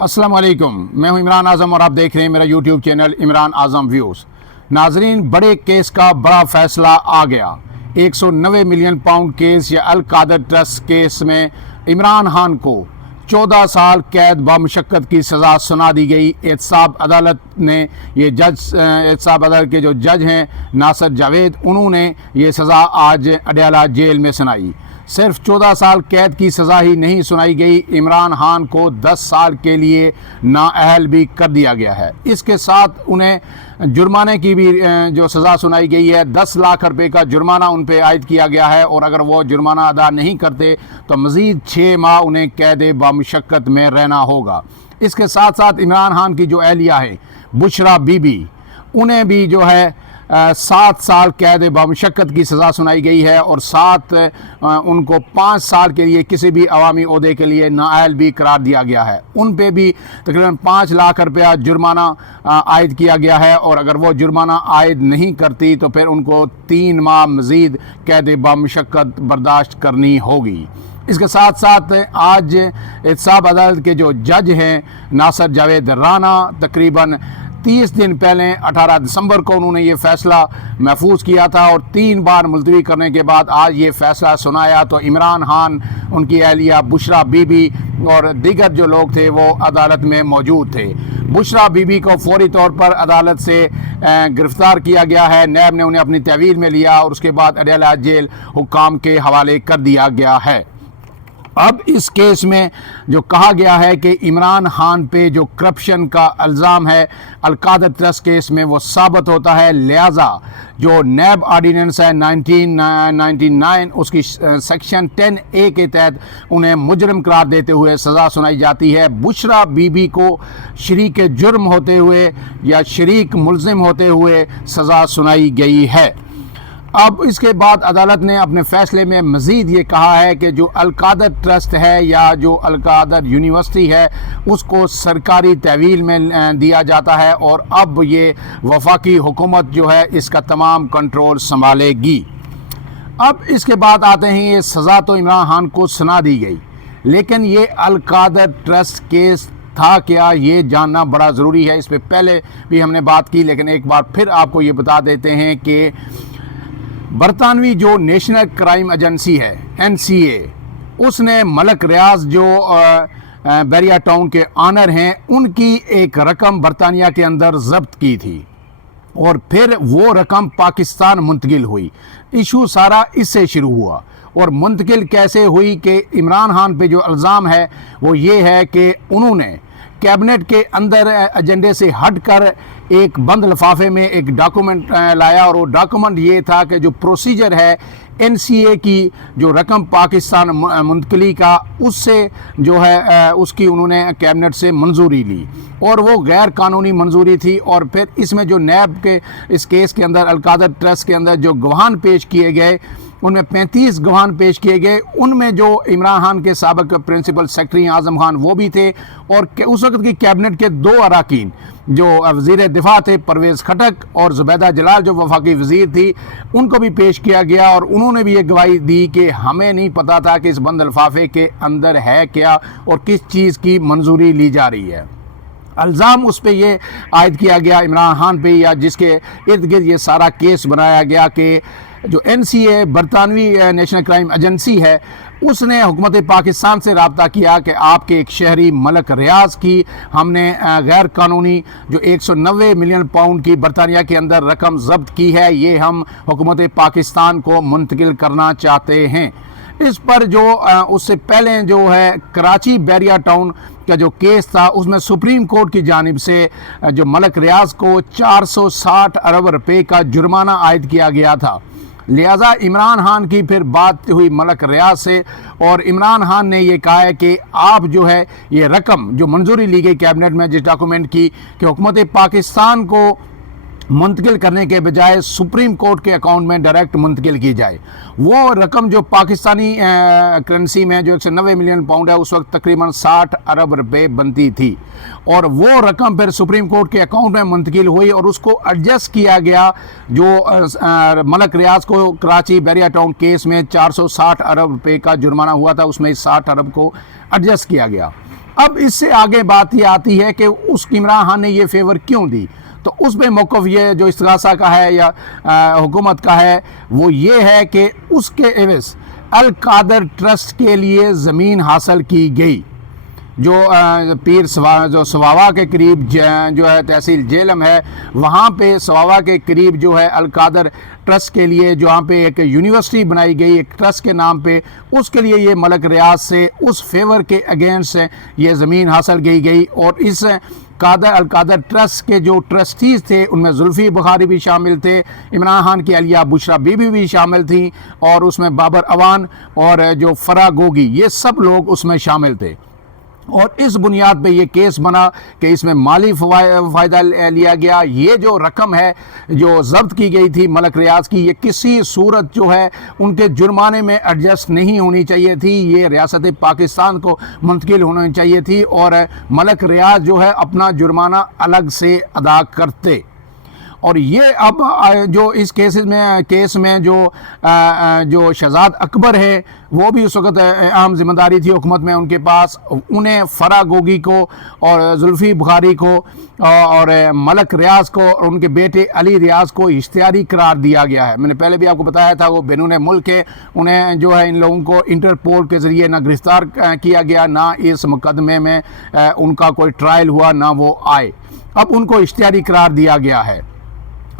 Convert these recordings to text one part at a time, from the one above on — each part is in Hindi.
अस्सलाम वालेकुम, मैं हूं इमरान आज़म और आप देख रहे हैं मेरा यूट्यूब चैनल इमरान आज़म व्यूज़। नाजरीन, बड़े केस का बड़ा फैसला आ गया। 190 मिलियन पाउंड केस या अल कादर ट्रस्ट केस में इमरान खान को 14 साल कैद बामुशक्कत की सज़ा सुना दी गई। एहतसाब अदालत ने एहतसाब अदालत के जो जज हैं नासिर जावेद, उन्होंने ये सज़ा आज अडयाला जेल में सुनाई। सिर्फ 14 साल कैद की सज़ा ही नहीं सुनाई गई, इमरान खान को 10 साल के लिए नाअहल भी कर दिया गया है। इसके साथ उन्हें जुर्माने की भी जो सज़ा सुनाई गई है, 10 लाख रुपए का जुर्माना उन पर आयद किया गया है और अगर वो जुर्माना अदा नहीं करते तो मज़ीद 6 माह उन्हें कैद बामुशक्कत में रहना होगा। इसके साथ साथ इमरान खान की जो अहलिया है बुशरा बीबी, उन्हें भी जो है 7 साल कैद बामुशक्कत की सज़ा सुनाई गई है और साथ उनको 5 साल के लिए किसी भी अवामी ओहदे के लिए नाअहल भी करार दिया गया है। उन पे भी तकरीबन 5 लाख रुपया जुर्माना आयद किया गया है और अगर वो जुर्माना आयद नहीं करती तो फिर उनको 3 माह मज़ीद कैद बामुशक्कत बर्दाश्त करनी होगी। इसके साथ साथ आज एहतसाब अदालत के जो जज हैं नासिर जावेद राना, तकरीबन 30 दिन पहले 18 दिसंबर को उन्होंने ये फ़ैसला महफूज किया था और 3 बार मुलतवी करने के बाद आज ये फ़ैसला सुनाया। तो इमरान खान, उनकी अहलिया बुशरा बीबी और दीगर जो लोग थे वो अदालत में मौजूद थे। बुशरा बीबी को फौरी तौर पर अदालत से गिरफ़्तार किया गया है। नैब ने उन्हें अपनी तहवील में लिया और उसके बाद अडयाला जेल हुक्काम के हवाले कर दिया गया है। अब इस केस में जो कहा गया है कि इमरान खान पे जो करप्शन का इल्ज़ाम है अल कादर ट्रस्ट केस में वो साबित होता है, लिहाजा जो नैब ऑर्डिनेंस है 1999 उसकी सेक्शन 10A के तहत उन्हें मुजरिम करार देते हुए सज़ा सुनाई जाती है। बुशरा बीबी को शरीक जुर्म होते हुए या शरीक मुलजिम होते हुए सज़ा सुनाई गई है। अब इसके बाद अदालत ने अपने फ़ैसले में मज़ीद ये कहा है कि जो अल कादर ट्रस्ट है या जो अल कादर यूनिवर्सिटी है उसको सरकारी तहवील में दिया जाता है और अब ये वफाकी हुकूमत जो है इसका तमाम कंट्रोल संभालेगी। अब इसके बाद आते हैं, ये सज़ा तो इमरान खान को सुना दी गई, लेकिन ये अल कादर ट्रस्ट केस था क्या, ये जानना बड़ा ज़रूरी है। इस पर पहले भी हमने बात की, लेकिन एक बार फिर आपको ये बता देते हैं कि बरतानवी जो नेशनल क्राइम एजेंसी है NCA, उसने मलक रियाज जो बैरिया टाउन के ऑनर हैं उनकी एक रकम बरतानिया के अंदर जब्त की थी और फिर वो रकम पाकिस्तान मुंतकिल हुई। इशू सारा इससे शुरू हुआ और मुंतकिल कैसे हुई कि इमरान खान पे जो इल्ज़ाम है वो ये है कि उन्होंने कैबिनेट के अंदर एजेंडे से हटकर एक बंद लिफाफे में एक डॉक्यूमेंट लाया और वो डॉक्यूमेंट ये था कि जो प्रोसीजर है NCA की जो रकम पाकिस्तान मुंतकली का, उससे जो है उसकी उन्होंने कैबिनेट से मंजूरी ली और वो गैर कानूनी मंजूरी थी। और फिर इसमें जो नैब के इस केस के अंदर अल कादर ट्रस्ट के अंदर जो गवाहान पेश किए गए, उनमें 35 गवाहान पेश किए गए। उनमें जो इमरान खान के साबिक प्रिंसिपल सेक्रेटरी आज़म खान वो भी थे और उस वक्त की कैबिनेट के 2 अराकीन जो वज़ीर दिफा थे परवेज़ खटक और ज़ुबैदा जलाल जो वफाकी वज़ीर थी, उनको भी पेश किया गया और उन्होंने भी ये गवाही दी कि हमें नहीं पता था कि इस बंद लिफाफे के अंदर है क्या और किस चीज़ की मंजूरी ली जा रही है। इल्ज़ाम उस पर यह आयद किया गया इमरान खान पे, या जिसके इर्द गिर्द ये सारा केस बनाया गया कि जो NCA बरतानवी नेशनल क्राइम एजेंसी है उसने हुकूमत पाकिस्तान से रब्ता किया कि आपके एक शहरी मलक रियाज की हमने गैर कानूनी जो 190 मिलियन पाउंड की बरतानिया के अंदर रकम जब्त की है, ये हम हुकूमत पाकिस्तान को मुंतकिल करना चाहते हैं। इस पर जो उससे पहले जो है कराची बैरिया टाउन का जो केस था उसमें सुप्रीम कोर्ट की जानिब से जो मलक रियाज को 460 अरब रुपए का जुर्माना आयद किया गया था। लिहाजा इमरान खान की फिर बात हुई मलक रियाज से और इमरान खान ने ये कहा है कि आप जो है ये रकम जो मंजूरी ली गई कैबिनेट में जिस डॉक्यूमेंट की कि हुकूमत पाकिस्तान को मुंतकिल करने के बजाय सुप्रीम कोर्ट के अकाउंट में डायरेक्ट मुंतकिल की जाए, वो रकम जो पाकिस्तानी करेंसी में जो 190 मिलियन पाउंड है उस वक्त तकरीबन 60 अरब रुपए बनती थी और वो रकम फिर सुप्रीम कोर्ट के अकाउंट में मुंतकिल हुई और उसको एडजस्ट किया गया। जो मलक रियाज को कराची बैरिया टाउन केस में 460 अरब रुपए का जुर्माना हुआ था, उसमें 60 अरब को एडजस्ट किया गया। अब इससे आगे बात ये आती है कि उस इमरान खान ने ये फेवर क्यों दी। तो उस पे मौक़िफ़ ये जो इस्तिग़ासा का है या हुकूमत का है वो ये है कि उसके एवज़ अल कादर ट्रस्ट के लिए ज़मीन हासिल की गई, जो पीर जो सवावा के करीब जो है तहसील जेलम है, वहाँ पे सवावा के करीब जो है अल कादर ट्रस्ट के लिए जहाँ पे एक यूनिवर्सिटी बनाई गई एक ट्रस्ट के नाम पे, उसके लिए ये मलक रियाज से उस फेवर के अगेंस्ट ये ज़मीन हासिल की गई। और इस अल कादर ट्रस्ट के जो ट्रस्टीज़ थे उनमें जुल्फ़ी बुखारी भी शामिल थे, इमरान खान की अलिया बुशरा बीबी भी शामिल थी, और उसमें बाबर अवान और जो फरा गोगी ये सब लोग उसमें शामिल थे। और इस बुनियाद पे ये केस बना कि इसमें माली फ़ायदा लिया गया। ये जो रकम है जो ज़ब्त की गई थी मलक रियाज की, ये किसी सूरत जो है उनके जुर्माने में एडजस्ट नहीं होनी चाहिए थी, ये रियासत पाकिस्तान को मुंतकिल होनी चाहिए थी और मलक रियाज जो है अपना जुर्माना अलग से अदा करते। और ये अब जो इस केस में जो शहजाद अकबर है वो भी उस वक़्त अहम जिम्मेदारी थी हुकूमत में उनके पास, उन्हें फरा गोगी को और जुल्फ़ी बुखारी को और मलक रियाज को और उनके बेटे अली रियाज को इश्तियारी करार दिया गया है। मैंने पहले भी आपको बताया था वो बैरून मुल्क है, उन्हें जो है इन लोगों को इंटरपोल के ज़रिए ना गिरफ़्तार किया गया, ना इस मुकदमे में उनका कोई ट्रायल हुआ, ना वो आए। अब उनको इश्तियारी करार दिया गया है।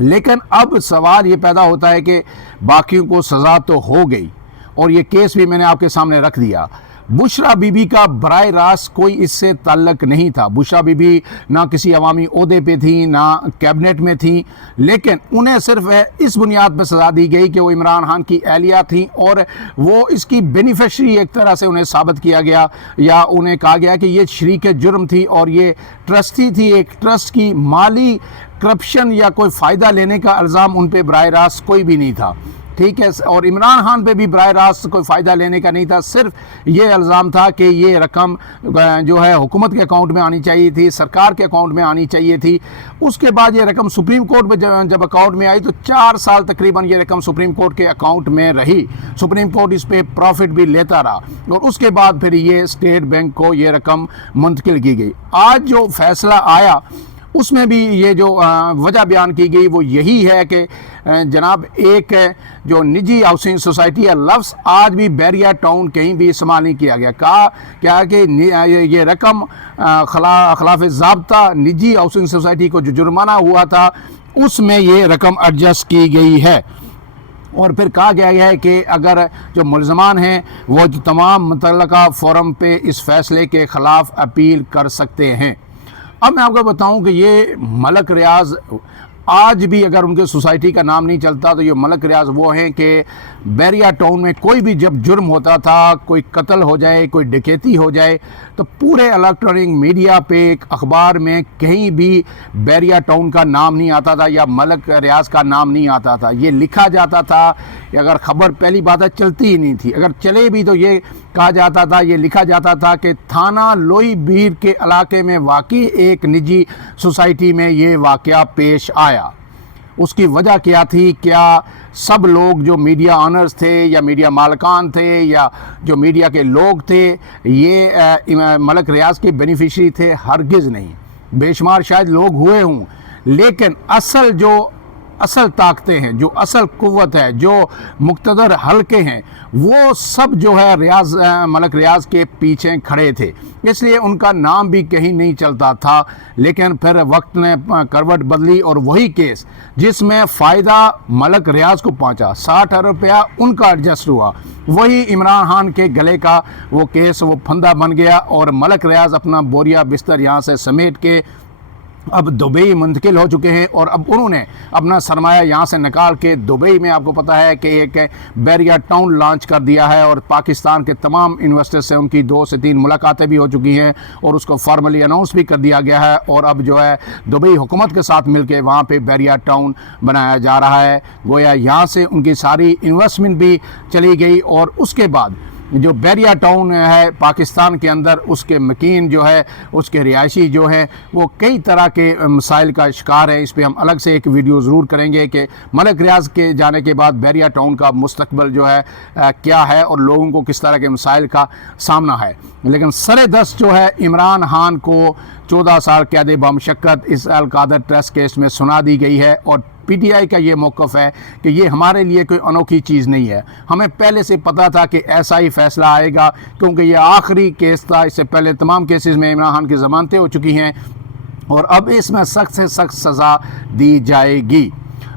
लेकिन अब सवाल ये पैदा होता है कि बाकियों को सज़ा तो हो गई और ये केस भी मैंने आपके सामने रख दिया। बुशरा बीबी का बराह रास्त कोई इससे ताल्लुक़ नहीं था। बुशरा बीबी ना किसी अवामी ओहदे पे थी ना कैबिनेट में थी, लेकिन उन्हें सिर्फ इस बुनियाद पर सज़ा दी गई कि वो इमरान खान की एहलिया थी और वो इसकी बेनिफिशरी एक तरह से उन्हें साबित किया गया या उन्हें कहा गया कि ये शरीक जुर्म थी और ये ट्रस्टी थी। एक ट्रस्ट की माली करप्शन या कोई फ़ायदा लेने का इल्ज़ाम उन पर बराह रास्त कोई भी नहीं था, ठीक है। और इमरान खान पे भी बराह रास्त कोई फ़ायदा लेने का नहीं था, सिर्फ ये इल्ज़ाम था कि ये रकम जो है हुकूमत के अकाउंट में आनी चाहिए थी, सरकार के अकाउंट में आनी चाहिए थी। उसके बाद ये रकम सुप्रीम कोर्ट में जब अकाउंट में आई तो 4 साल तकरीबन ये रकम सुप्रीम कोर्ट के अकाउंट में रही। सुप्रीम कोर्ट इस पर प्रॉफिट भी लेता रहा और उसके बाद फिर ये स्टेट बैंक को ये रकम मुंतकिल की गई। आज जो फैसला आया उसमें भी ये जो वजह बयान की गई वो यही है कि जनाब एक जो निजी हाउसिंग सोसाइटी है लफ्ज़ आज भी बैरिया टाउन कहीं भी इस्तेमाल नहीं किया गया। कहा क्या कि ये रकम खिलाफ ज़ाब्ता निजी हाउसिंग सोसाइटी को जो जुर्माना हुआ था उसमें ये रकम एडजस्ट की गई है। और फिर कहा गया है कि अगर जो मुल्ज़मान हैं वो जो तमाम मुतल्लका फोरम पे इस फैसले के ख़िलाफ़ अपील कर सकते हैं। अब मैं आपको बताऊं कि ये मलक रियाज आज भी अगर उनके सोसाइटी का नाम नहीं चलता तो ये मलक रियाज वो हैं कि बैरिया टाउन में कोई भी जब जुर्म होता था, कोई कत्ल हो जाए, कोई डकैती हो जाए, तो पूरे इलेक्ट्रॉनिक मीडिया पे अखबार में कहीं भी बैरिया टाउन का नाम नहीं आता था या मलक रियाज का नाम नहीं आता था। ये लिखा जाता था, अगर ख़बर पहली बात है चलती ही नहीं थी, अगर चले भी तो ये कहा जाता था, ये लिखा जाता था कि थाना लोई बीर के इलाके में वाकई एक निजी सोसाइटी में ये वाक़या पेश आया। उसकी वजह क्या थी? क्या सब लोग जो मीडिया ऑनर्स थे या मीडिया मालकान थे या जो मीडिया के लोग थे ये मलक रियाज के बेनिफिशरी थे? हरगिज़ नहीं। बेशुमार शायद लोग हुए हों, लेकिन असल ताकतें हैं, जो असल कुव्वत है, जो मुक्तदर हल्के हैं, वो सब जो है मलक रियाज के पीछे खड़े थे, इसलिए उनका नाम भी कहीं नहीं चलता था। लेकिन फिर वक्त ने करवट बदली और वही केस जिसमें फ़ायदा मलक रियाज को पहुंचा, 60 अरब रुपया उनका एडजस्ट हुआ, वही इमरान खान के गले का वो केस वो फंदा बन गया और मलक रियाज अपना बोरिया बिस्तर यहाँ से समेट के अब दुबई मुंतकिल हो चुके हैं और अब उन्होंने अपना सरमाया यहाँ से निकाल के दुबई में, आपको पता है कि एक बैरिया टाउन लॉन्च कर दिया है और पाकिस्तान के तमाम इन्वेस्टर्स से उनकी 2 से 3 मुलाकातें भी हो चुकी हैं और उसको फॉर्मली अनाउंस भी कर दिया गया है। और अब जो है दुबई हुकूमत के साथ मिलकर वहाँ पे बैरिया टाउन बनाया जा रहा है। गोया यहाँ से उनकी सारी इन्वेस्टमेंट भी चली गई और उसके बाद जो बैरिया टाउन है पाकिस्तान के अंदर, उसके मकीन जो है, उसके रिहायशी जो है, वो कई तरह के मसाइल का शिकार है। इस पर हम अलग से एक वीडियो ज़रूर करेंगे कि मलिक रियाज के जाने के बाद बैरिया टाउन का मुस्तकबिल जो है क्या है और लोगों को किस तरह के मसाइल का सामना है। लेकिन सरे-दस्त जो है इमरान खान को 14 साल कैद बमशक्कत इस अल कादर ट्रस्ट केस में सुना दी गई है और पीटीआई का ये मौक़िफ़ है कि ये हमारे लिए कोई अनोखी चीज़ नहीं है। हमें पहले से पता था कि ऐसा ही फैसला आएगा, क्योंकि ये आखिरी केस था। इससे पहले तमाम केसेस में इमरान खान की ज़मानतें हो चुकी हैं और अब इसमें सख्त से सख्त सज़ा दी जाएगी।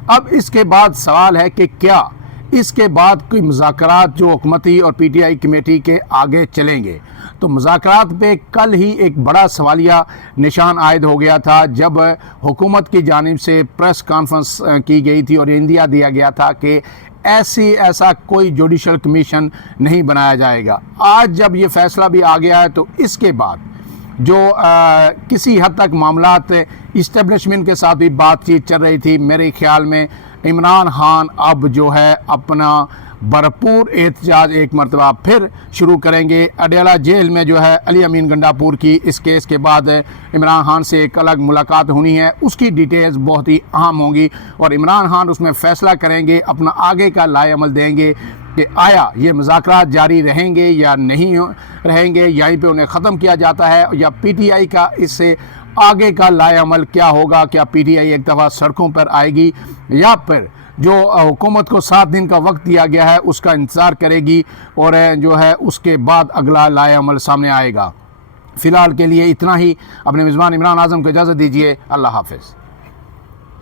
अब इसके बाद सवाल है कि क्या इसके बाद कोई मुज़ाकरात जो हुकूमती और पीटीआई कमेटी के आगे चलेंगे। तो मुज़ाकरात पे कल ही एक बड़ा सवालिया निशान आयद हो गया था, जब हुकूमत की जानिब से प्रेस कॉन्फ्रेंस की गई थी और इंदिया दिया गया था कि ऐसा कोई जुडिशल कमीशन नहीं बनाया जाएगा। आज जब ये फ़ैसला भी आ गया है तो इसके बाद जो किसी हद तक मामलात इस्टेब्लिशमेंट के साथ भी बातचीत चल रही थी, मेरे ख्याल में इमरान खान अब जो है अपना भरपूर एहतजाज एक मरतबा फिर शुरू करेंगे। अडयाला जेल में जो है अली अमीन गंडापुर की इस केस के बाद इमरान खान से एक अलग मुलाकात होनी है, उसकी डिटेल्स बहुत ही अहम होंगी और इमरान खान उसमें फ़ैसला करेंगे, अपना आगे का लाएअमल देंगे कि आया ये मुज़ाकरात जारी रहेंगे या नहीं रहेंगे, यहीं पे उन्हें ख़त्म किया जाता है, या पीटीआई का इससे आगे का लाएअमल क्या होगा। क्या पीटीआई एक दफ़ा सड़कों पर आएगी या फिर जो हुकूमत को 7 दिन का वक्त दिया गया है उसका इंतज़ार करेगी और जो है उसके बाद अगला लाएअमल सामने आएगा। फ़िलहाल के लिए इतना ही। अपने मेज़बान इमरान आज़म को इजाज़त दीजिए। अल्लाह हाफ़िज़।